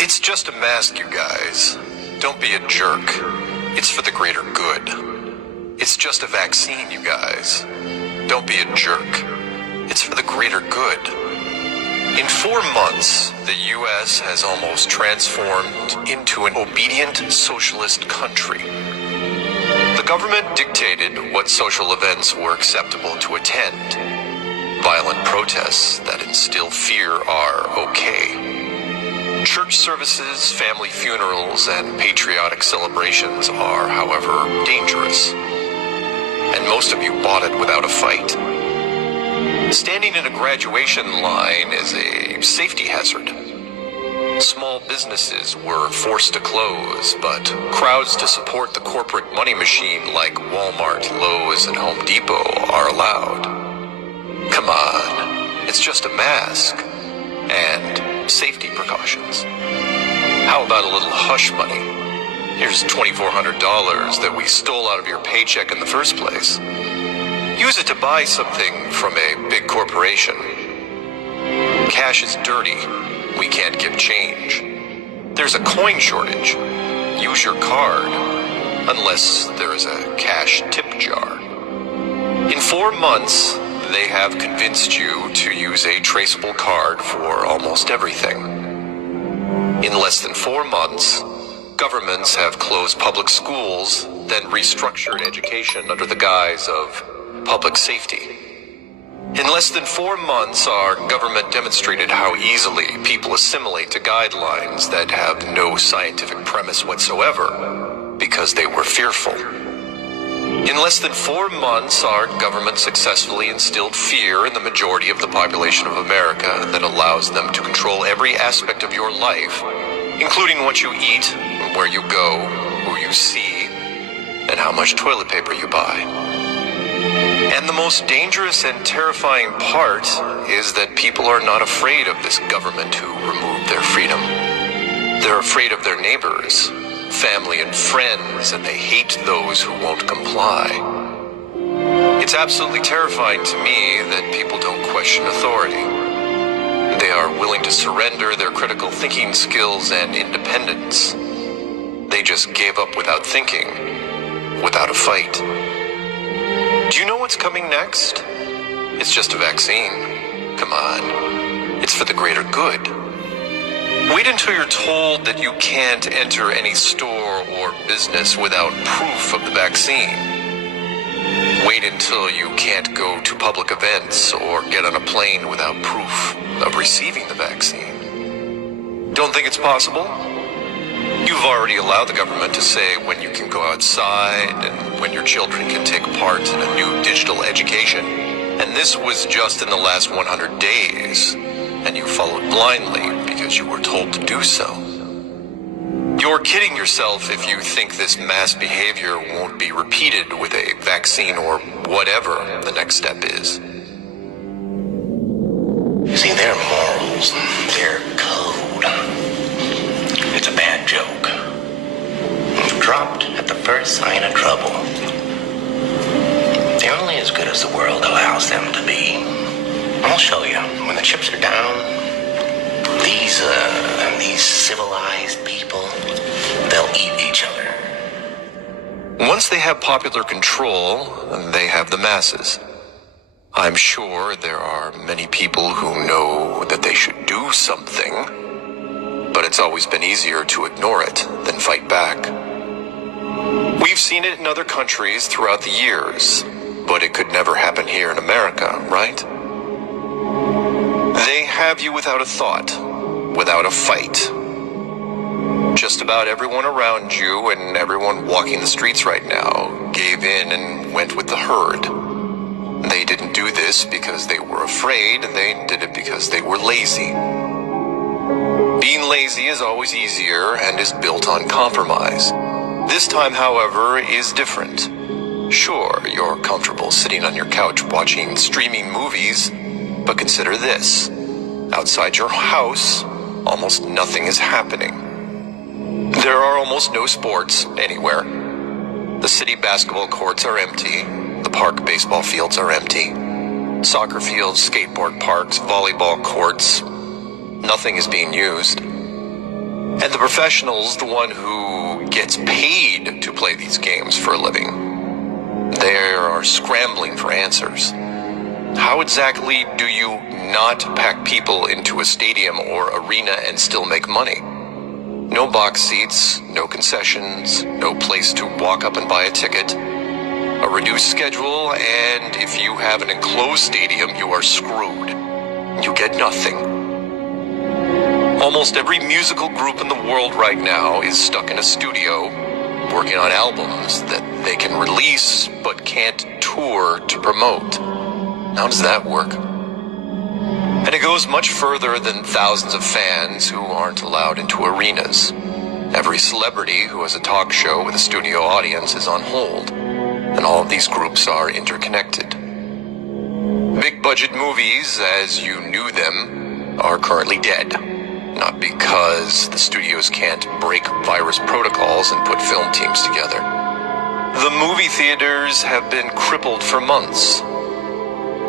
It's just a mask, you guys. Don't be a jerk. It's for the greater good. It's just a vaccine, you guys. Don't be a jerk. It's for the greater good. In 4 months, the U.S. has almost transformed into an obedient socialist country. The government dictated what social events were acceptable to attend. Violent protests that instill fear are okay. Church services, family funerals, and patriotic celebrations are, however, dangerous. And most of you bought it without a fight. Standing in a graduation line is a safety hazard. Small businesses were forced to close, but crowds to support the corporate money machine like Walmart, Lowe's, and Home Depot are allowed. Come on, it's just a mask and safety precautions. How about a little hush money? Here's $2,400 that we stole out of your paycheck in the first place. Use it to buy something from a big corporation. Cash is dirty. We can't give change. There's a coin shortage. Use your card, unless there is a cash tip jar. In 4 months, they have convinced you to use a traceable card for almost everything. In less than 4 months, governments have closed public schools, then restructured education under the guise of public safety. In less than 4 months, our government demonstrated how easily people assimilate to guidelines that have no scientific premise whatsoever because they were fearful. In less than 4 months, our government successfully instilled fear in the majority of the population of America that allows them to control every aspect of your life, including what you eat, where you go, who you see, and how much toilet paper you buy. And the most dangerous and terrifying part is that people are not afraid of this government who removed their freedom. They're afraid of their neighbors, family and friends, and they hate those who won't comply. It's absolutely terrifying to me that people don't question authority. They are willing to surrender their critical thinking skills and independence. They just gave up without thinking, without a fight. Do you know what's coming next? It's just a vaccine. Come on. It's for the greater good. Wait until you're told that you can't enter any store or business without proof of the vaccine. Wait until you can't go to public events or get on a plane without proof of receiving the vaccine. Don't think it's possible? You've already allowed the government to say when you can go outside and when your children can take part in a new digital education. And this was just in the last 100 days. And you followed blindly because you were told to do so. You're kidding yourself if you think this mass behavior won't be repeated with a vaccine or whatever the next step is. You see, their morals, their code, it's a bad joke. Dropped at the first sign of trouble. They're only as good as the world allows them to be. I'll show you. When the chips are down, these civilized people, they'll eat each other. Once they have popular control, they have the masses. I'm sure there are many people who know that they should do something, but it's always been easier to ignore it than fight back. We've seen it in other countries throughout the years, but it could never happen here in America, right? They have you without a thought, without a fight. Just about everyone around you and everyone walking the streets right now gave in and went with the herd. They didn't do this because they were afraid, they did it because they were lazy. Being lazy is always easier and is built on compromise. This time, however, is different. Sure, you're comfortable sitting on your couch watching streaming movies, but consider this. Outside your house, almost nothing is happening. There are almost no sports anywhere. The city basketball courts are empty. The park baseball fields are empty. Soccer fields, skateboard parks, volleyball courts, nothing is being used. And the professionals, the one who gets paid to play these games for a living, they are scrambling for answers. How exactly do you not pack people into a stadium or arena and still make money? No box seats, no concessions, no place to walk up and buy a ticket, a reduced schedule, and if you have an enclosed stadium, you are screwed. You get nothing. Almost every musical group in the world right now is stuck in a studio, working on albums that they can release but can't tour to promote. How does that work? And it goes much further than thousands of fans who aren't allowed into arenas. Every celebrity who has a talk show with a studio audience is on hold, and all of these groups are interconnected. Big budget movies, as you knew them, are currently dead. Not because the studios can't break virus protocols and put film teams together. The movie theaters have been crippled for months.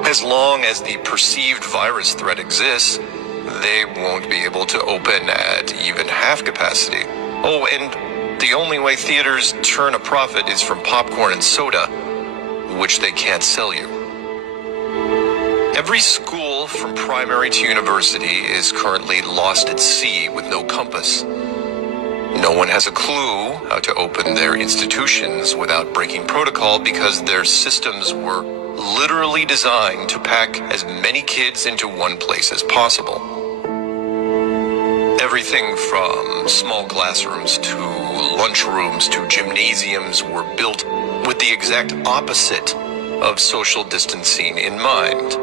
As long as the perceived virus threat exists, they won't be able to open at even half capacity. Oh, and the only way theaters turn a profit is from popcorn and soda, which they can't sell you. Every school from primary to university is currently lost at sea with no compass. No one has a clue how to open their institutions without breaking protocol because their systems were literally designed to pack as many kids into one place as possible. Everything from small classrooms to lunchrooms to gymnasiums were built with the exact opposite of social distancing in mind.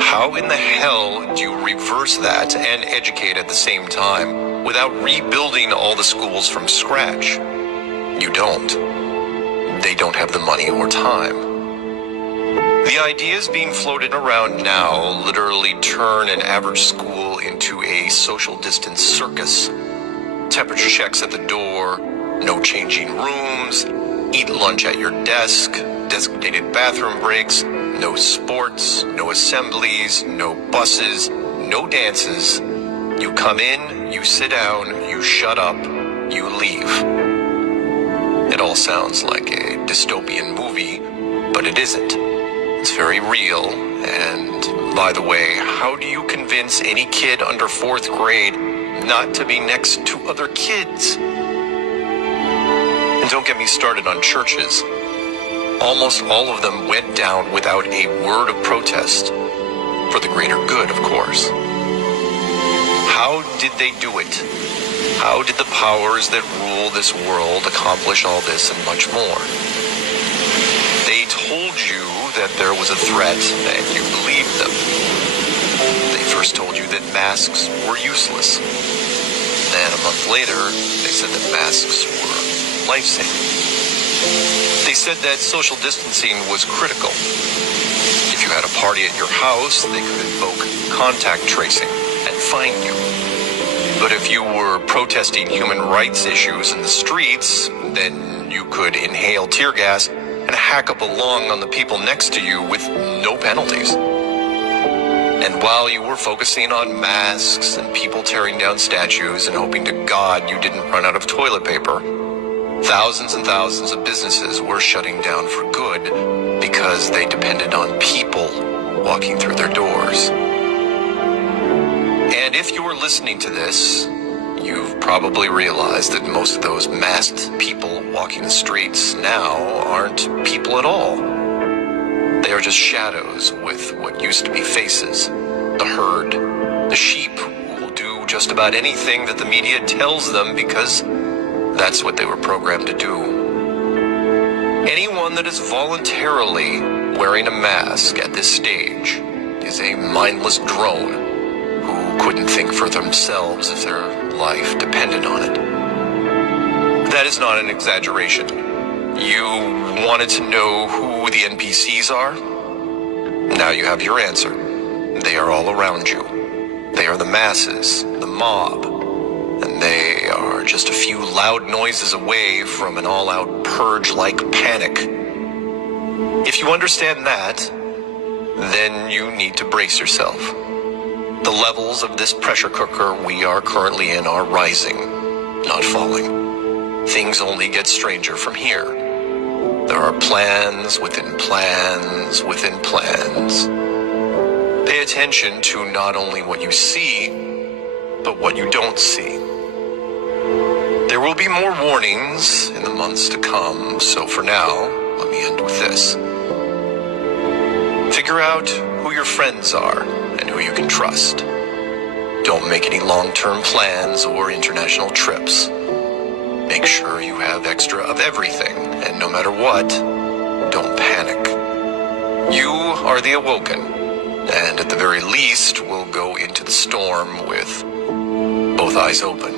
How in the hell do you reverse that and educate at the same time without rebuilding all the schools from scratch? You don't. They don't have the money or time. The ideas being floated around now literally turn an average school into a social distance circus. Temperature checks at the door, no changing rooms, eat lunch at your desk, designated bathroom breaks, no sports, no assemblies, no buses, no dances. You come in, you sit down, you shut up, you leave. It all sounds like a dystopian movie, but it isn't. It's very real, and by the way, how do you convince any kid under 4th grade not to be next to other kids? And don't get me started on churches. Almost all of them went down without a word of protest. For the greater good, of course. How did they do it? How did the powers that rule this world accomplish all this and much more? They told you that there was a threat, and you believed them. They first told you that masks were useless. Then a month later, they said that masks were life-saving. They said that social distancing was critical. If you had a party at your house, they could invoke contact tracing and fine you. But if you were protesting human rights issues in the streets, then you could inhale tear gas and hack up a lung on the people next to you with no penalties. And while you were focusing on masks and people tearing down statues and hoping to God you didn't run out of toilet paper, thousands and thousands of businesses were shutting down for good because they depended on people walking through their doors. And if you were listening to this, you've probably realized that most of those masked people walking the streets now aren't people at all. They are just shadows with what used to be faces. The herd, the sheep who will do just about anything that the media tells them because that's what they were programmed to do. Anyone that is voluntarily wearing a mask at this stage is a mindless drone who couldn't think for themselves if their life depended on it. That is not an exaggeration. You wanted to know who the NPCs are? Now you have your answer. They are all around you. They are the masses, the mob, and they are just a few loud noises away from an all-out purge-like panic. If you understand that, then you need to brace yourself. The levels of this pressure cooker we are currently in are rising, not falling. Things only get stranger from here. There are plans within plans within plans. Pay attention to not only what you see, but what you don't see. There will be more warnings in the months to come, so for now, let me end with this. Figure out who your friends are and who you can trust. Don't make any long-term plans or international trips. Make sure you have extra of everything, and no matter what, don't panic. You are the awoken, and at the very least will go into the storm with both eyes open.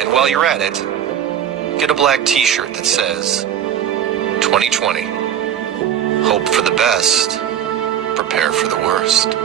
And while you're at it, get a black t-shirt that says 2020. Hope for the best, prepare for the worst.